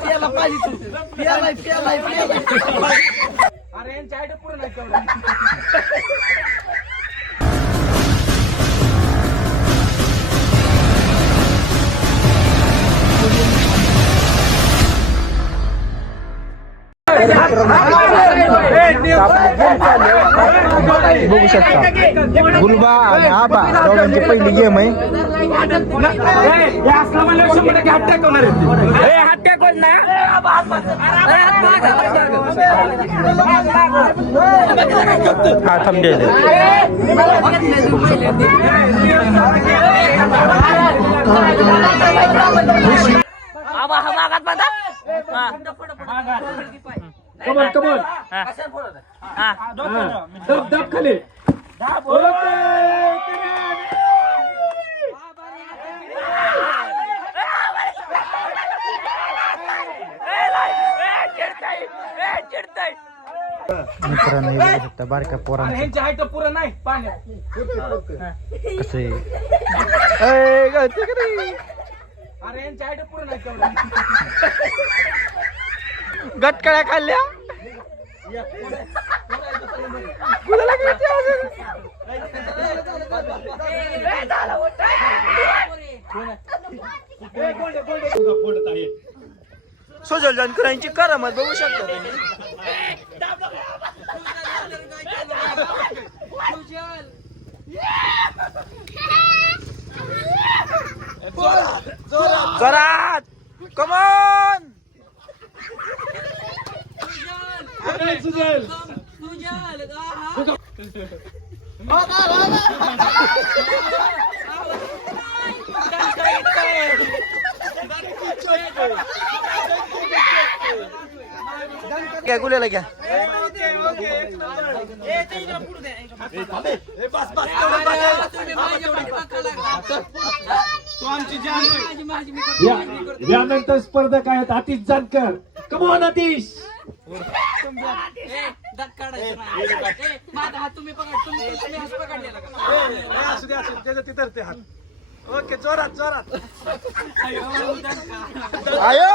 प्याला पाहिजे तू प्यालाय अरे यांच्या आयडिया पूर्ण नाही तेवढं. बघू शकता गुलबा आणि आबा दोघांची पहिली गेम आहे. हा थांबले कमल दब खाली मित्रांनो हे बघू शकता बारक्या पोरांचं ह्यांची हाईट पुरं नाही पाण्यात कसं आहे. अरे यांची हाईट पुरं नाही तेवढं. गटकळ्या खाल्ल्या सोजल जानकरांची करामत बघू शकता तुम्ही. जोरात कमॉन क्या गुलेला क्या यानंतर स्पर्धक आहेत आतिश जानकर. कमॉन आतिश. ओके जोरात जोरात आयो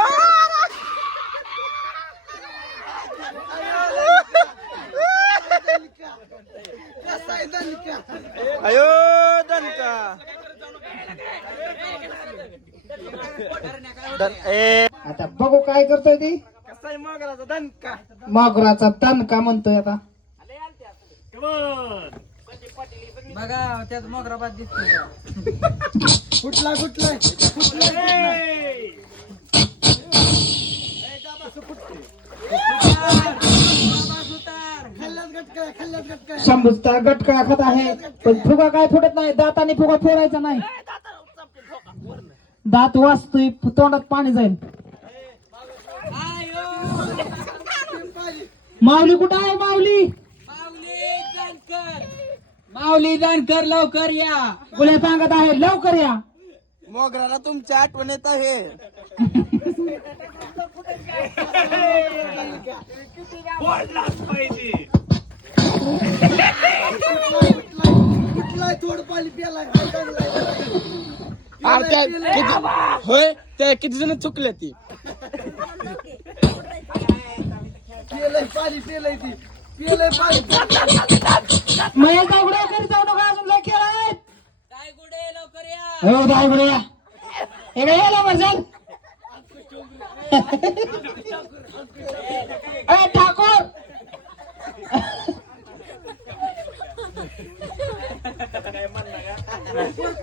आयो दणका आता बघू काय करतोय ती कसा आहे मगराचा दणका. मागुराचा तणका म्हणतोय आता. बघा त्यात मोगराबाद दिसतोय. कुठला शंभूचा गटका खात आहे पण फुगा काय फुटत नाही. दाताने फुगा फोडायचा नाही. दात वाचतोय तोंडात पाणी जाईल. माऊली कुठं आहे माऊली? माऊली जानकर लवकर या. गुल्या सांगत आहे लवकर या. मोगराला तुमच्या आठवण येत आहे. होय ते किती जण चुकले ती महेश दायगुडे घरी जाऊ नका अजून लय खेळ आहेत. काय गुडे लवकर या. हो दायगुडे या. हे काय यायला बरं ठाकूर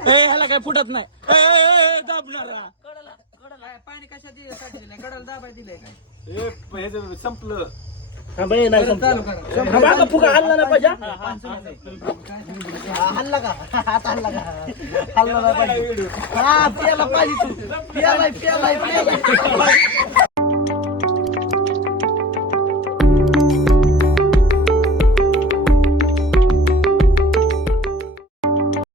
ह्याला काय फुटत नाही. दाबणार पाणी कशा दिले कडल दाबाय दिलंय काय संपलं. चालू करा. फुगा हल्ला ना पाहिजे. हल्ला का आता हल्ला का हल्ला नाही पाहिजे. प्याला पाहिजे तू प्यालाय